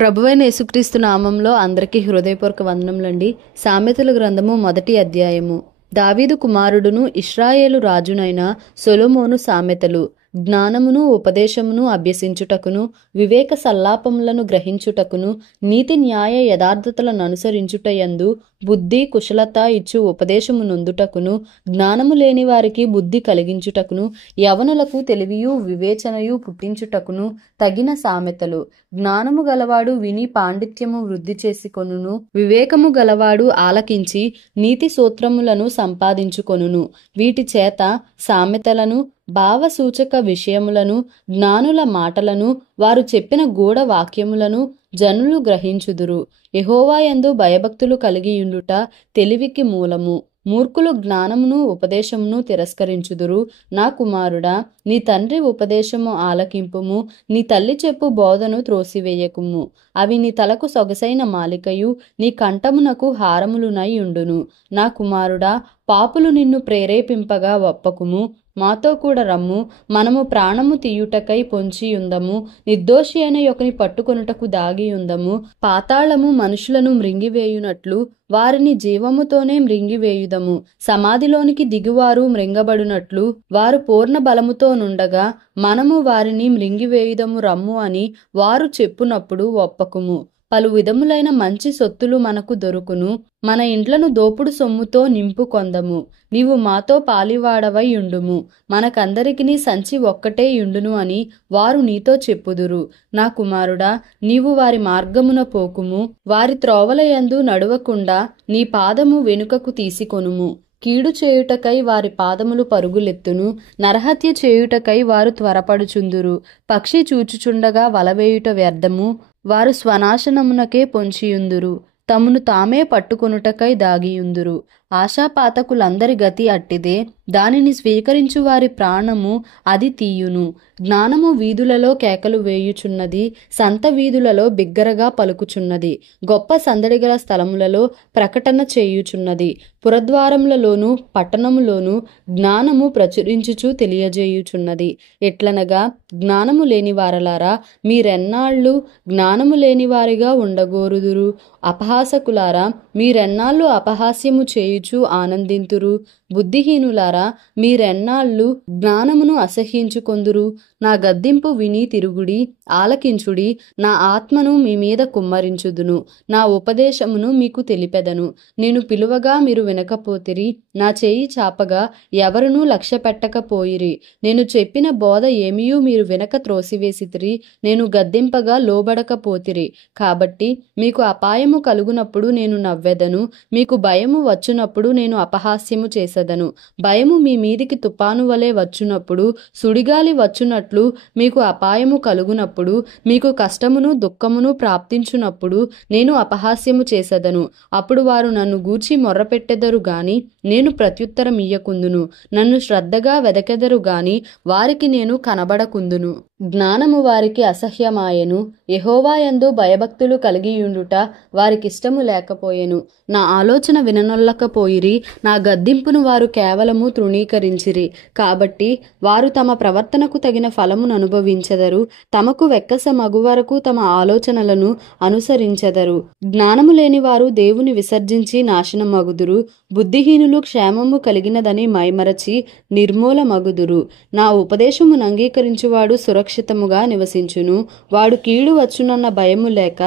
ప్రభువైన యేసుక్రీస్తు నామంలో అందరికీ హృదయపూర్వక వందనములండి. సామెతల గ్రంథము 1వ అధ్యాయము. దావీదు కుమారుడును ఇశ్రాయేలు రాజునైన సొలొమోను సామెతలు. జ్ఞానమును ఉపదేశమును అభ్యసించుటకును, వివేక సల్లాపములను గ్రహించుటకును, నీతి న్యాయ యథార్థతలను అనుసరించుటయందు బుద్ధి కుశలత ఇచ్చు ఉపదేశము నొందుటకును, జ్ఞానము లేని వారికి బుద్ధి కలిగించుటకును, యవనులకు తెలివియు వివేచనయు పుట్టించుటకును తగిన సామెతలు. జ్ఞానము గలవాడు విని పాండిత్యము వృద్ధి చేసుకొనును, వివేకము గలవాడు ఆలకించి నీతి సూత్రములను సంపాదించుకొనును. వీటి చేత సామెతలను, భావసూచక విషయములను, జ్ఞానుల మాటలను, వారు చెప్పిన గూఢ వాక్యములను జనులు గ్రహించుదురు. యెహోవా యందు భయభక్తులు కలిగియుండుట తెలివికి మూలము. మూర్ఖులు జ్ఞానమును ఉపదేశమును తిరస్కరించుదురు. నా కుమారుడా, నీ తండ్రి ఉపదేశము ఆలకింపుము, నీ తల్లి చెప్పు బోధను త్రోసివేయకుము. అవి నీ తలకు సొగసైన మాలికయు, నీ కంఠమునకు హారములునై ఉండును. నా కుమారుడా, పాపులు నిన్ను ప్రేరేపింపగా ఒప్పకుము. మాతో కూడా రమ్ము, మనము ప్రాణము తీయుటకై పొంచియుందము, నిర్దోషి అయిన ఒకని పట్టుకొనుటకు దాగియుందము. పాతాళము మనుషులను మృంగివేయునట్లు వారిని జీవముతోనే మృంగివేయుదము. సమాధిలోనికి దిగువారు మృంగబడునట్లు వారు పూర్ణ బలముతో నుండగా మనము వారిని మృంగివేయుదము రమ్ము అని వారు చెప్పునప్పుడు ఒప్పకుము. పలు విధములైన మంచి సొత్తులు మనకు దొరుకును, మన ఇండ్లను దోపుడు సొమ్ముతో నింపుకొందము. నీవు మాతో పాలివాడవై యుండుము, మనకందరికిని సంచి ఒక్కటే యుండును అని వారు నీతో చెప్పుదురు. నా కుమారుడా, నీవు వారి మార్గమున పోకుము, వారి త్రోవల యందు నడువకుండా నీ పాదము వెనుకకు తీసుకొనుము. కీడు చేయుటకై వారి పాదములు పరుగులెత్తును, నరహత్య చేయుటకై వారు త్వరపడుచుందురు. పక్షి చూచుచుండగా వలవేయుట వ్యర్థము, వారు స్వనాశనమునకే పొంచియుందురు, తమను తామే పట్టుకొనుటకై దాగియుందురు. ఆశాపాతకులందరి గతి అట్టిదే, దానిని స్వీకరించు వారి ప్రాణము అది తీయును. జ్ఞానము వీధులలో కేకలు వేయుచున్నది, సంత వీధులలో బిగ్గరగా పలుకుచున్నది, గొప్ప సందడిగల స్థలములలో ప్రకటన చేయుచున్నది. పురద్వారములలోను పట్టణములోను జ్ఞానము ప్రచురించుచు తెలియజేయుచున్నది. ఎట్లనగా, జ్ఞానము లేని వారలారా, మీరెన్నాళ్ళు జ్ఞానము లేని వారిగా ఉండగోరుదురు? అపహాసకులారా, మీరెన్నాళ్ళు అపహాస్యము చేయుచు ఆనందింతురు? బుద్ధిహీనులారా, మీరెన్నాళ్ళు జ్ఞానమును అసహ్యించుకొందురు? నా గద్దింపు విని తిరుగుడి, ఆలకించుడి. నా ఆత్మను మీ మీద కుమ్మరించుదును, నా ఉపదేశమును మీకు తెలిపెదను. నేను పిలువగా మీరు వినకపోతిరి, నా చేయి చాపగా ఎవరునూ లక్ష్య పెట్టకపోయిరి. నేను చెప్పిన బోధ ఏమియూ మీరు వినక త్రోసివేసితిరి, నేను గద్దింపగా లోబడకపోతిరి. కాబట్టి మీకు అపాయము కలుగునప్పుడు నేను నవ్వెదను, మీకు భయము వచ్చునప్పుడు నేను అపహాస్యము చేసెదను. భయము మీ మీదికి తుపాను వలె వచ్చునప్పుడు, సుడిగాలి వచ్చునట్లు మీకు అపాయము కలుగునప్పుడు, మీకు కష్టమును దుఃఖమును ప్రాప్తించునప్పుడు నేను అపహాస్యము చేసెదను. అప్పుడు వారు నన్ను గూర్చి మొర్రపెట్టెదరు గాని నేను ప్రత్యుత్తరం ఇయ్యకుందును, నన్ను శ్రద్ధగా వెదకెదరు గాని వారికి నేను కనబడకుందును. జ్ఞానము వారికి అసహ్యమాయెను, యెహోవా యందు భయభక్తులు కలిగియుండుట వారికిష్టము లేకపోయెను. నా ఆలోచన విననొల్లకపోయిరి, నా గద్దింపును వారు కేవలము తృణీకరించిరి. కాబట్టి వారు తమ ప్రవర్తనకు తగిన ఫలమును అనుభవించెదరు, తమకు వెక్కస మగు వరకు తమ ఆలోచనలను అనుసరించెదరు. జ్ఞానము లేని వారు దేవుని విసర్జించి నాశనమగుదురు, బుద్ధిహీనులు క్షేమము కలిగినదని మైమరచి నిర్మూలమగుదురు. నా ఉపదేశమును అంగీకరించువాడు సురక్షితముగా నివసించును, వాడు కీడు వచ్చునన్న భయము లేక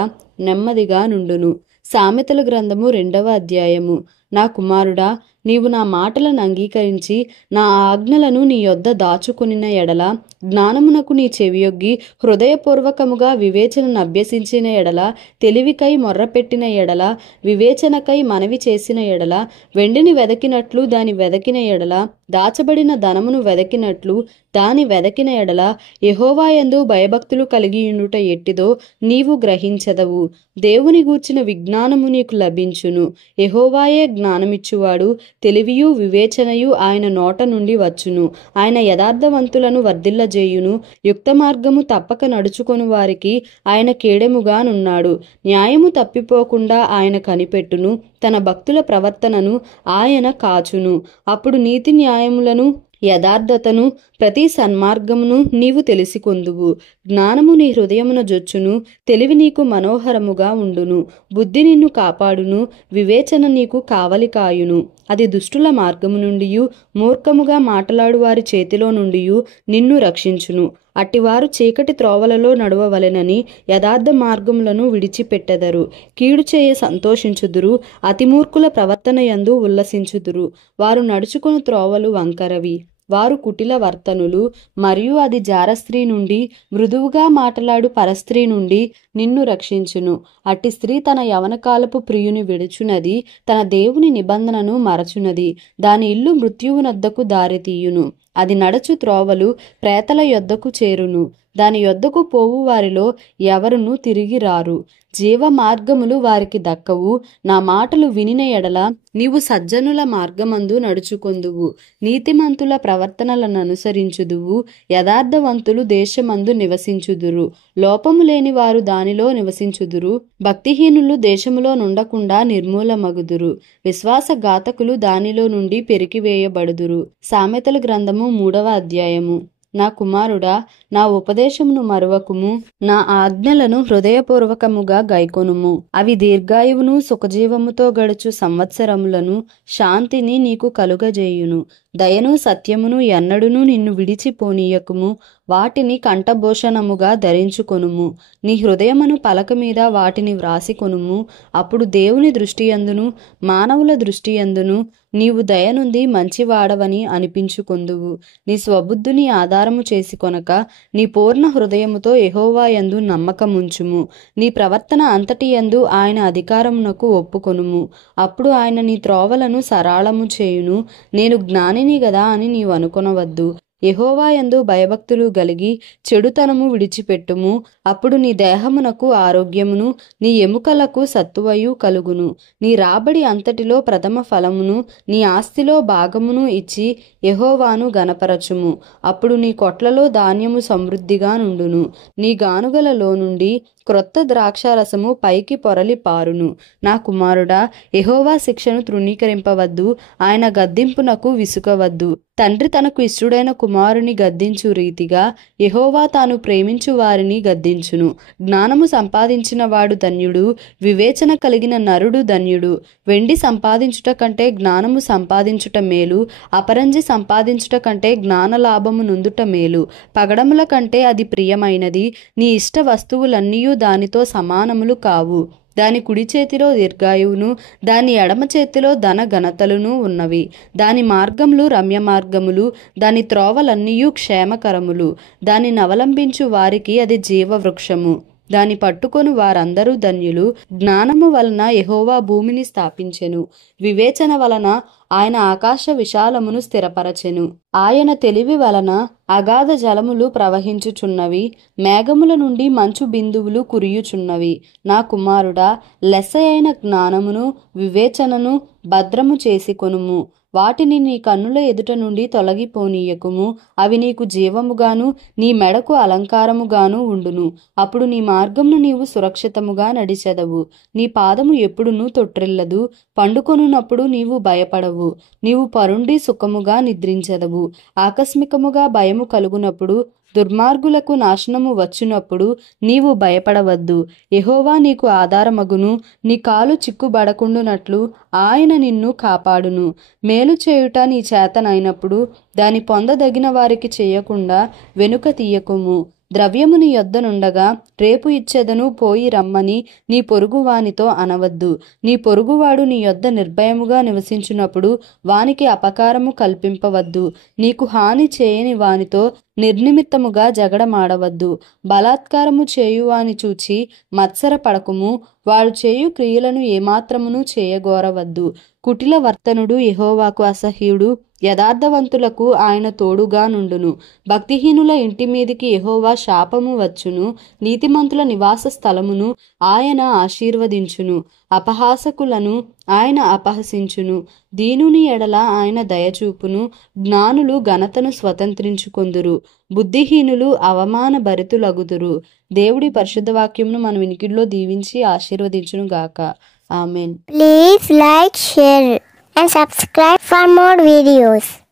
నెమ్మదిగా నుండును. సామెతల గ్రంథము 2వ అధ్యాయము. నా కుమారుడా, నీవు నా మాటలను అంగీకరించి నా ఆజ్ఞలను నీ యొద్ద దాచుకొనిన ఎడల, జ్ఞానమునకు నీ చెవియొగ్గి హృదయపూర్వకముగా వివేచనను అభ్యసించిన ఎడల, తెలివికై మొర్రపెట్టిన ఎడల, వివేచనకై మనవి చేసిన ఎడల, వెండిని వెదకినట్లు దాని వెదకిన ఎడల, దాచబడిన ధనమును వెదకినట్లు దాని వెదకిన ఎడల, యెహోవా యందు భయభక్తులు కలిగియుండుట ఎట్టిదో నీవు గ్రహించెదవు. దేవుని గూర్చిన విజ్ఞానము నీకు లభించును. యెహోవాయే జ్ఞానమిచ్చువాడు, తెలివియు వివేచనయు ఆయన నోట నుండి వచ్చును. ఆయన యథార్థవంతులను వర్ధిల్లజేయును, యుక్త మార్గము తప్పక నడుచుకొని వారికి ఆయన కేడెముగానున్నాడు. న్యాయము తప్పిపోకుండా ఆయన కనిపెట్టును, తన భక్తుల ప్రవర్తనను ఆయన కాచును. అప్పుడు నీతి న్యాయములను యథార్థతను ప్రతి సన్మార్గమును నీవు తెలిసికొందువు. జ్ఞానము నీ హృదయమున జొచ్చును, తెలివి నీకు మనోహరముగా ఉండును. బుద్ధి నిన్ను కాపాడును, వివేచన నీకు కావలి కాయును. అది దుష్టుల మార్గము నుండియు మూర్ఖముగా మాటలాడు వారి చేతిలో నుండియు నిన్ను రక్షించును. అట్టివారు చీకటి త్రోవలలో నడవవలెనని యథార్థ మార్గములను విడిచిపెట్టెదరు. కీడు చేయ సంతోషించుదురు, అతిమూర్ఖుల ప్రవర్తన యందు ఉల్లసించుదురు. వారు నడుచుకుని త్రోవలు వంకరవి, వారు కుటిల వర్తనులు. మరియు అది జారస్త్రీ నుండి, మృదువుగా మాటలాడు పరస్త్రీ నుండి నిన్ను రక్షించును. అట్టి స్త్రీ తన యవనకాలపు ప్రియుని విడుచునది, తన దేవుని నిబంధనను మరచునది. దాని ఇల్లు మృత్యువునొద్దకు దారితీయును, అది నడచు త్రోవలు ప్రేతల యొద్దకు చేరును. దాని యొద్దకు పోవు వారిలో ఎవరునూ తిరిగి రారు. జీవ మార్గములు వారికి దక్కవు. నా మాటలు వినిన ఎడల నీవు సజ్జనుల మార్గమందు నడుచుకొందువు, నీతిమంతుల ప్రవర్తనలను అనుసరించుదువు. యథార్థవంతులు దేశమందు నివసించుదురు, లోపము లేని వారు దానిలో నివసించుదురు. భక్తిహీనులు దేశములో నుండకుండా నిర్మూలమగుదురు, విశ్వాసఘాతకులు దానిలో నుండి పెరికివేయబడుదురు. సామెతల గ్రంథము 3వ అధ్యాయము. నా కుమారుడా, నా ఉపదేశమును మరువకుము, నా ఆజ్ఞలను హృదయపూర్వకముగా గైకొనుము. అవి దీర్ఘాయువును సుఖజీవముతో గడుచు సంవత్సరములను శాంతిని నీకు కలుగజేయును. దయను సత్యమును ఎన్నడును నిన్ను విడిచిపోనీయకుము. వాటిని కంఠభూషణముగా ధరించుకొనుము. నీ హృదయమును పలక మీద వాటిని వ్రాసికొనుము. అప్పుడు దేవుని దృష్టియందును మానవుల దృష్టియందును నీవు దయనుంది మంచివాడవని అనిపించుకొందువు. నీ స్వబుద్ధిని ఆధారము చేసి కొనక నీ పూర్ణ హృదయముతో యెహోవా యందు నమ్మకముంచుము. నీ ప్రవర్తన అంతటి యందు ఆయన అధికారమునకు ఒప్పుకొనుము. అప్పుడు ఆయన నీ త్రోవలను సరళము చేయును. నేను జ్ఞానిని గదా అని నీవు అనుకొనవద్దు. యెహోవా యందు భయభక్తులు గలిగి చెడుతనము విడిచిపెట్టుము. అప్పుడు నీ దేహమునకు ఆరోగ్యమును, నీ ఎముకలకు సత్తువయు కలుగును. నీ రాబడి అంతటిలో ప్రథమ ఫలమును, నీ ఆస్తిలో భాగమును ఇచ్చి యెహోవాను గణపరచుము. అప్పుడు నీ కొట్లలో ధాన్యము సమృద్ధిగా నుండును. నీ గానుగలలో నుండి క్రొత్త ద్రాక్షారసము పైకి పొరలి పారును. నా కుమారుడా, యెహోవా శిక్షను తృణీకరింపవద్దు, ఆయన గద్దింపునకు విసుకవద్దు. తండ్రి తనకు ఇష్టుడైన కుమారుని గద్దించు రీతిగా యెహోవా తాను ప్రేమించు వారిని గద్దించును. జ్ఞానము సంపాదించిన వాడు ధన్యుడు, వివేచన కలిగిన నరుడు ధన్యుడు. వెండి సంపాదించుట కంటే జ్ఞానము సంపాదించుట మేలు, అపరంజి సంపాదించుట కంటే జ్ఞాన లాభము నొందుట మేలు. పగడముల కంటే అది ప్రియమైనది, నీ ఇష్ట వస్తువులన్నీయూ దానితో సమానములు కావు. దాని కుడి చేతిలో దీర్ఘాయువును, దాని ఎడమ చేతిలో ధన ఘనతలును ఉన్నవి. దాని మార్గములు రమ్య మార్గములు, దాని త్రోవలన్నీయూ క్షేమకరములు. దానిని అవలంబించు వారికి అది జీవవృక్షము. దాని పట్టుకొని వారందరూ ధన్యులు. జ్ఞానము వలన యెహోవా భూమిని స్థాపించెను, వివేచన వలన ఆయన ఆకాశ విశాలమును స్థిరపరచెను. ఆయన తెలివి వలన అగాధ జలములు ప్రవహించుచున్నవి, మేఘముల నుండి మంచు బిందువులు కురియుచున్నవి. నా కుమారుడా, లెస్స అయిన జ్ఞానమును వివేచనను భద్రము చేసి కొనుము. వాటిని నీ కన్నుల ఎదుట నుండి తొలగిపోనీయకుము. అవి నీకు జీవముగాను నీ మెడకు అలంకారముగాను ఉండును. అప్పుడు నీ మార్గమును నీవు సురక్షితముగా నడిచెదవు. నీ పాదము ఎప్పుడునూ తొట్రిల్లదు. పండుకొనున్నప్పుడు నీవు భయపడవు. నీవు పరుండి సుఖముగా నిద్రించెదవు. ఆకస్మికముగా భయము కలుగునప్పుడు, దుర్మార్గులకు నాశనము వచ్చినప్పుడు నీవు భయపడవద్దు. యెహోవా నీకు ఆధారమగును. నీ కాలు చిక్కుబడకుండునట్లు ఆయన నిన్ను కాపాడును. మేలు చేయుట నీ చేతనైనప్పుడు దాని పొందదగిన వారికి చేయకుండా వెనుక తీయకుము. ద్రవ్యము నీ యొద్ద నుండగా రేపు ఇచ్చెదను పోయి రమ్మని నీ పొరుగువానితో అనవద్దు. నీ పొరుగువాడు నీ యొద్ద నిర్భయముగా నివసించున్నప్పుడు వానికి అపకారము కల్పింపవద్దు. నీకు హాని చేయని వానితో నిర్నిమిత్తముగా జగడమాడవద్దు. బలాత్కారము చేయువాని చూచి మత్సర పడకుము. వాడు చేయు క్రియలను ఏమాత్రమును చేయగోరవద్దు. కుటిల వర్తనుడు యెహోవాకు అసహ్యుడు, యథార్థవంతులకు ఆయన తోడుగా నుండును. భక్తిహీనుల ఇంటి మీదికి యెహోవా శాపము వచ్చును. నీతిమంతుల నివాస స్థలమును ఆయన ఆశీర్వదించును. అపహాసకులను ఆయన అపహసించును. దీనుని ఎడల ఆయన దయచూపును. జ్ఞానులు ఘనతను స్వతంత్రించుకొందురు, బుద్ధిహీనులు అవమాన భరితులగుదురు. దేవుడి పరిశుద్ధ వాక్యమును మన వినికిడిలో దీవించి ఆశీర్వదించును గాక. Amen. Please like, share and subscribe for more videos.